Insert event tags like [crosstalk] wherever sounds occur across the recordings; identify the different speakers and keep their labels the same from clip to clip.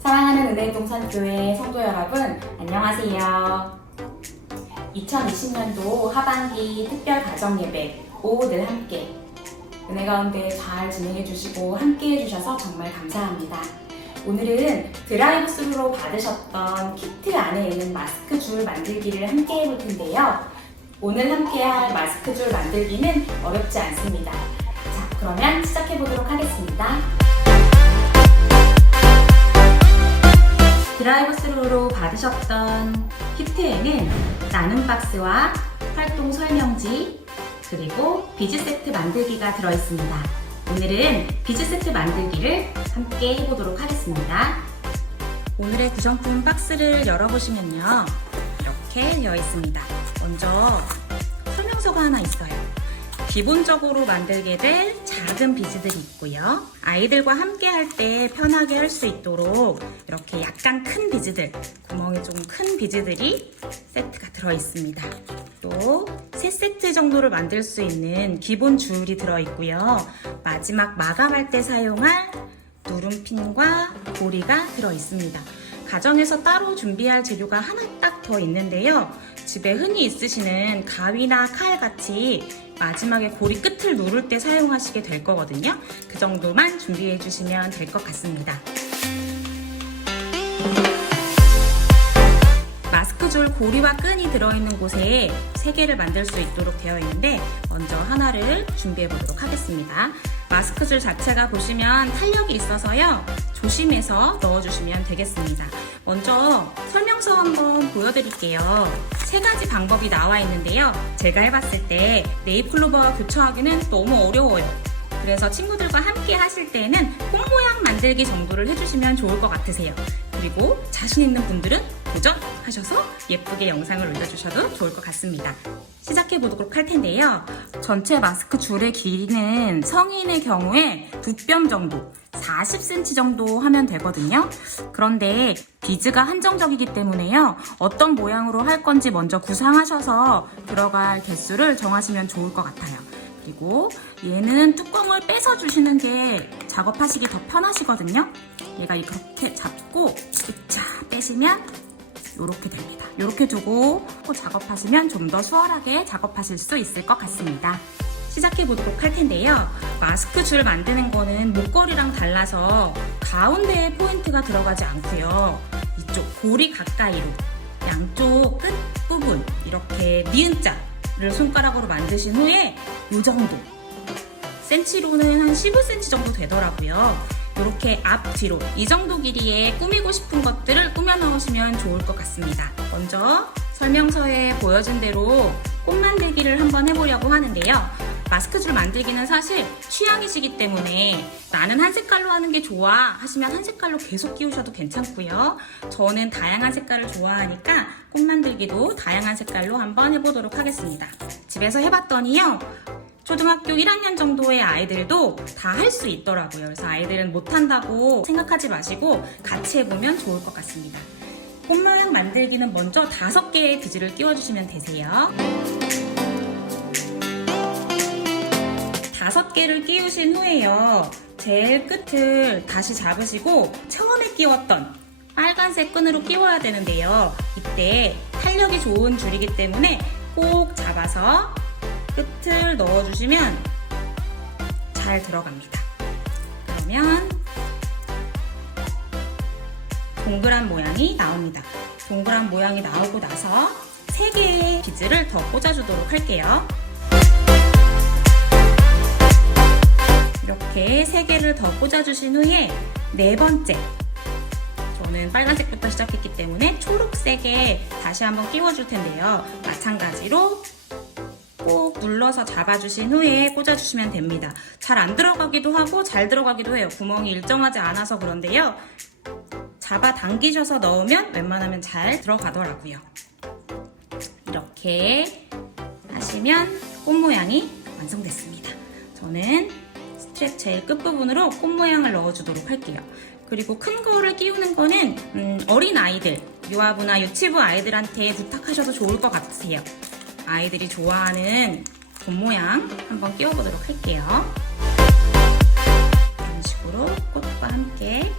Speaker 1: 사랑하는 은혜동산교회 성도 여러분, 안녕하세요. 2020년도 하반기 특별 가정 예배 오늘 함께 은혜 가운데 잘 진행해 주시고 함께 해 주셔서 정말 감사합니다. 오늘은 드라이브 스루로 받으셨던 키트 안에 있는 마스크 줄 만들기를 함께 해볼 텐데요. 오늘 함께 할 마스크 줄 만들기는 어렵지 않습니다. 자, 그러면 시작해 보도록 하겠습니다. 드라이브 스루로 받으셨던 키트에는 나눔 박스와 활동 설명지 그리고 비즈 세트 만들기가 들어있습니다. 오늘은 비즈 세트 만들기를 함께 해보도록 하겠습니다. 오늘의 구성품 박스를 열어보시면요. 이렇게 되어 있습니다. 먼저 설명서가 하나 있어요. 기본적으로 만들게 될 작은 비즈들이 있고요. 아이들과 함께 할 때 편하게 할 수 있도록 이렇게 약간 큰 비즈들, 구멍이 좀 큰 비즈들이 세트가 들어 있습니다. 또세 세트 정도를 만들 수 있는 기본 줄이 들어 있고요. 마지막 마감할 때 사용할 누름핀과 고리가 들어 있습니다. 가정에서 따로 준비할 재료가 하나 딱 더 있는데요. 집에 흔히 있으시는 가위나 칼 같이 마지막에 고리 끝을 누를 때 사용하시게 될 거거든요. 그 정도만 준비해 주시면 될 것 같습니다. 마스크 줄 고리와 끈이 들어있는 곳에 세 개를 만들 수 있도록 되어 있는데 먼저 하나를 준비해 보도록 하겠습니다. 마스크 줄 자체가 보시면 탄력이 있어서요. 조심해서 넣어주시면 되겠습니다. 먼저 설명서 한번 보여드릴게요. 세 가지 방법이 나와 있는데요. 제가 해봤을 때 네잎 클로버와 교차하기는 너무 어려워요. 그래서 친구들과 함께 하실 때는 꽃 모양 만들기 정도를 해주시면 좋을 것 같으세요. 그리고 자신 있는 분들은 도전하셔서 예쁘게 영상을 올려주셔도 좋을 것 같습니다. 시작해 보도록 할 텐데요. 전체 마스크 줄의 길이는 성인의 경우에 두 뼘 정도, 40cm 정도 하면 되거든요. 그런데 비즈가 한정적이기 때문에요. 어떤 모양으로 할 건지 먼저 구상하셔서 들어갈 개수를 정하시면 좋을 것 같아요. 그리고 얘는 뚜껑을 빼서 주시는 게 작업하시기 더 편하시거든요. 얘가 이렇게 잡고 으차 빼시면 이렇게 됩니다. 이렇게 두고 작업하시면 좀 더 수월하게 작업하실 수 있을 것 같습니다. 시작해 보도록 할 텐데요. 마스크 줄 만드는 거는 목걸이랑 달라서 가운데에 포인트가 들어가지 않고요. 이쪽 고리 가까이로 양쪽 끝 부분 이렇게 니은자를 손가락으로 만드신 후에 이 정도 센치로는 한 15cm 정도 되더라고요. 이렇게 앞, 뒤로 이 정도 길이에 꾸미고 싶은 것들을 꾸며 넣으시면 좋을 것 같습니다. 먼저 설명서에 보여준 대로 꽃 만들기를 한번 해보려고 하는데요. 마스크 줄 만들기는 사실 취향이시기 때문에 나는 한 색깔로 하는 게 좋아 하시면 한 색깔로 계속 끼우셔도 괜찮고요. 저는 다양한 색깔을 좋아하니까 꽃 만들기도 다양한 색깔로 한번 해보도록 하겠습니다. 집에서 해봤더니요. 초등학교 1학년 정도의 아이들도 다 할 수 있더라고요. 그래서 아이들은 못한다고 생각하지 마시고 같이 해보면 좋을 것 같습니다. 꽃 모양 만들기는 먼저 다섯 개의 비즈를 끼워주시면 되세요. 다섯 개를 끼우신 후에요. 제일 끝을 다시 잡으시고 처음에 끼웠던 빨간색 끈으로 끼워야 되는데요. 이때 탄력이 좋은 줄이기 때문에 꼭 잡아서 끝을 넣어주시면 잘 들어갑니다. 그러면 동그란 모양이 나옵니다. 동그란 모양이 나오고 나서 3개의 비즈를 더 꽂아주도록 할게요. 이렇게 3개를 더 꽂아주신 후에 네 번째 저는 빨간색부터 시작했기 때문에 초록색에 다시 한번 끼워줄 텐데요. 마찬가지로 꼭 눌러서 잡아주신 후에 꽂아주시면 됩니다. 잘 안 들어가기도 하고 잘 들어가기도 해요. 구멍이 일정하지 않아서 그런데요. 잡아 당기셔서 넣으면 웬만하면 잘 들어가더라고요. 이렇게 하시면 꽃 모양이 완성됐습니다. 저는 스트랩 제일 끝부분으로 꽃 모양을 넣어주도록 할게요. 그리고 큰 거를 끼우는 거는 음, 어린 아이들, 유아부나 유치부 아이들한테 부탁하셔도 좋을 것 같으세요. 아이들이 좋아하는 꽃 모양 한번 끼워보도록 할게요. 이런 식으로 꽃과 함께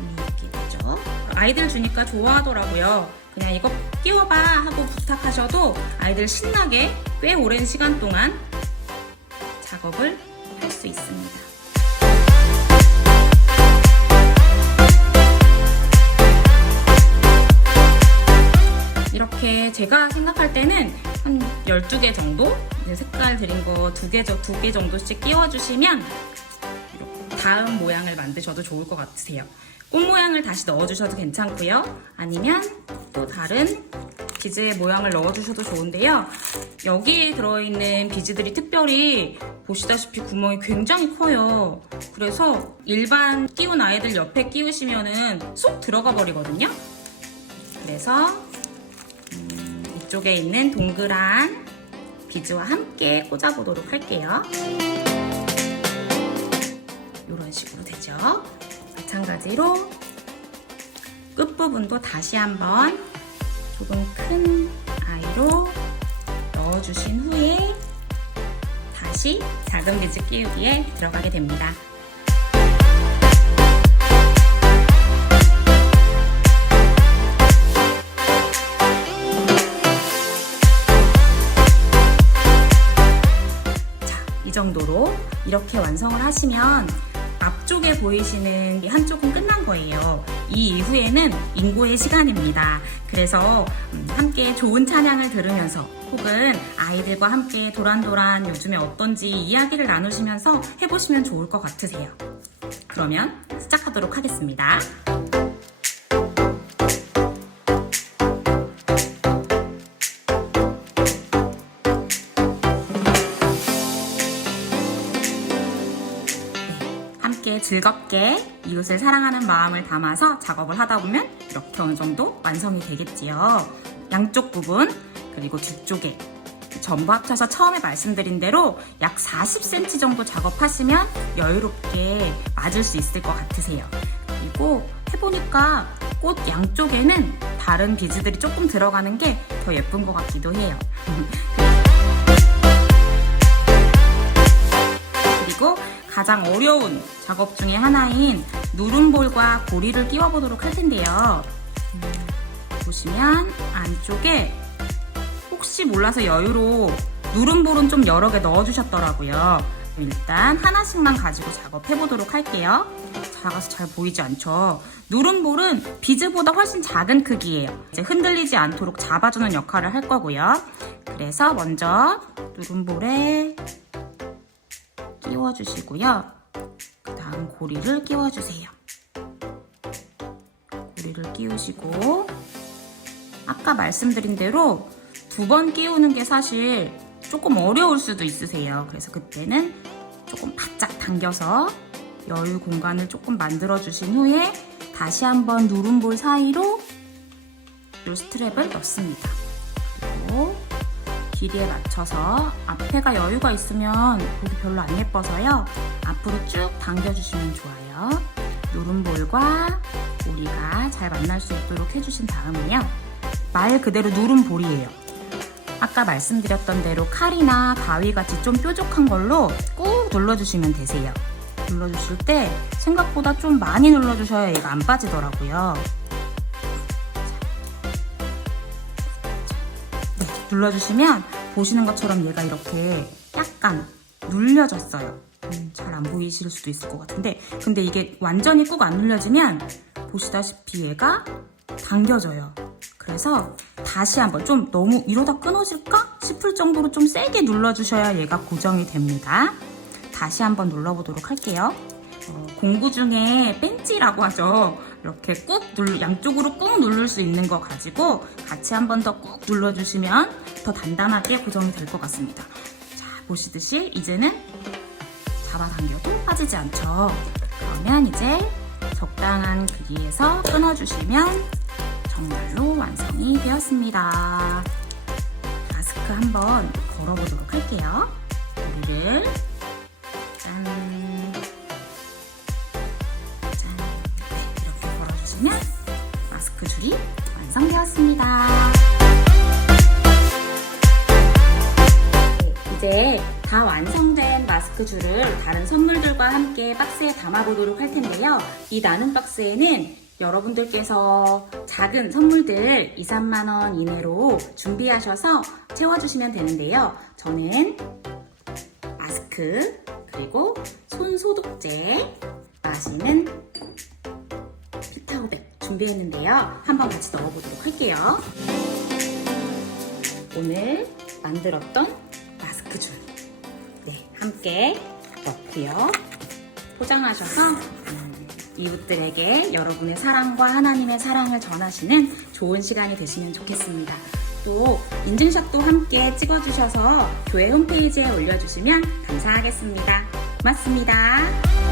Speaker 1: 이렇게 되죠. 아이들 주니까 좋아하더라고요. 그냥 이거 끼워봐 하고 부탁하셔도 아이들 신나게 꽤 오랜 시간 동안 작업을 할 수 있습니다. 이렇게 제가 생각할 때는 한 12개 정도 색깔 드린 거두 개, 두개 정도씩 끼워주시면 다음 모양을 만드셔도 좋을 것 같으세요. 꽃 모양을 다시 넣어주셔도 괜찮고요. 아니면 또 다른 비즈의 모양을 넣어주셔도 좋은데요. 여기에 들어있는 비즈들이 특별히 보시다시피 구멍이 굉장히 커요. 그래서 일반 끼운 아이들 옆에 끼우시면은 쏙 들어가 버리거든요. 그래서 음, 이쪽에 있는 동그란 비즈와 함께 꽂아보도록 할게요. 이런 식으로 되죠. 마찬가지로 끝부분도 다시 한번 조금 큰 아이로 넣어주신 후에 다시 작은 비즈 끼우기에 들어가게 됩니다. 자, 이 정도로 이렇게 완성을 하시면 앞쪽에 보이시는 이 한쪽은 끝난 거예요. 이 이후에는 인고의 시간입니다. 그래서 음, 함께 좋은 찬양을 들으면서 혹은 아이들과 함께 도란도란 요즘에 어떤지 이야기를 나누시면서 해보시면 좋을 것 같으세요. 그러면 시작하도록 하겠습니다. 즐겁게 이웃을 사랑하는 마음을 담아서 작업을 하다 보면 이렇게 어느 정도 완성이 되겠지요. 양쪽 부분 그리고 뒤쪽에 전부 합쳐서 처음에 말씀드린 대로 약 40cm 정도 작업하시면 여유롭게 맞을 수 있을 것 같으세요. 그리고 해보니까 꽃 양쪽에는 다른 비즈들이 조금 들어가는 게 더 예쁜 것 같기도 해요. [laughs] 그리고 가장 어려운 작업 중에 하나인 누름볼과 고리를 끼워 보도록 할 텐데요. 음, 보시면 안쪽에 혹시 몰라서 여유로 누름볼은 좀 여러 개 넣어주셨더라고요. 일단 하나씩만 가지고 작업해 보도록 할게요. 작아서 잘 보이지 않죠? 누름볼은 비즈보다 훨씬 작은 크기예요. 이제 흔들리지 않도록 잡아주는 역할을 할 거고요. 그래서 먼저 누름볼에 끼워주시고요. 그 다음 고리를 끼워주세요. 고리를 끼우시고 아까 말씀드린 대로 두 번 끼우는 게 사실 조금 어려울 수도 있으세요. 그래서 그때는 조금 바짝 당겨서 여유 공간을 조금 만들어 주신 후에 다시 한번 누름볼 사이로 이 스트랩을 넣습니다. 길이에 맞춰서 앞에가 여유가 있으면 보기 별로 안 예뻐서요. 앞으로 쭉 당겨주시면 좋아요. 누름볼과 고리가 잘 만날 수 있도록 해주신 다음에요. 말 그대로 누름볼이에요. 아까 말씀드렸던 대로 칼이나 가위같이 좀 뾰족한 걸로 꾹 눌러주시면 되세요. 눌러주실 때 생각보다 좀 많이 눌러주셔야 얘가 안 빠지더라고요. 네, 눌러주시면 보시는 것처럼 얘가 이렇게 약간 눌려졌어요. 음, 잘안 보이실 수도 있을 것 같은데 근데 이게 완전히 꾹 안 눌려지면 보시다시피 얘가 당겨져요. 그래서 다시 한번 좀 너무 이러다 끊어질까 싶을 정도로 좀 세게 눌러주셔야 얘가 고정이 됩니다. 다시 한번 눌러보도록 할게요. 어, 공구 중에 벤치라고 하죠. 이렇게 꾹 눌, 양쪽으로 꾹 누를 수 있는 거 가지고 같이 한 번 더 꾹 눌러주시면 더 단단하게 고정이 될 것 같습니다. 자, 보시듯이 이제는 잡아당겨도 빠지지 않죠. 그러면 이제 적당한 길이에서 끊어주시면 정말로 완성이 되었습니다. 마스크 한번 걸어보도록 할게요. 고리를 이제 다 완성된 마스크 줄을 다른 선물들과 함께 박스에 담아보도록 할 텐데요. 이 나눔 박스에는 여러분들께서 작은 선물들 2, 3만 원 이내로 준비하셔서 채워주시면 되는데요. 저는 마스크, 그리고 손 소독제, 마시는 피타오백 준비했는데요. 한번 같이 넣어보도록 할게요. 오늘 만들었던. 네, 함께 넣고요. 포장하셔서 음, 이웃들에게 여러분의 사랑과 하나님의 사랑을 전하시는 좋은 시간이 되시면 좋겠습니다. 또 인증샷도 함께 찍어주셔서 교회 홈페이지에 올려주시면 감사하겠습니다. 고맙습니다.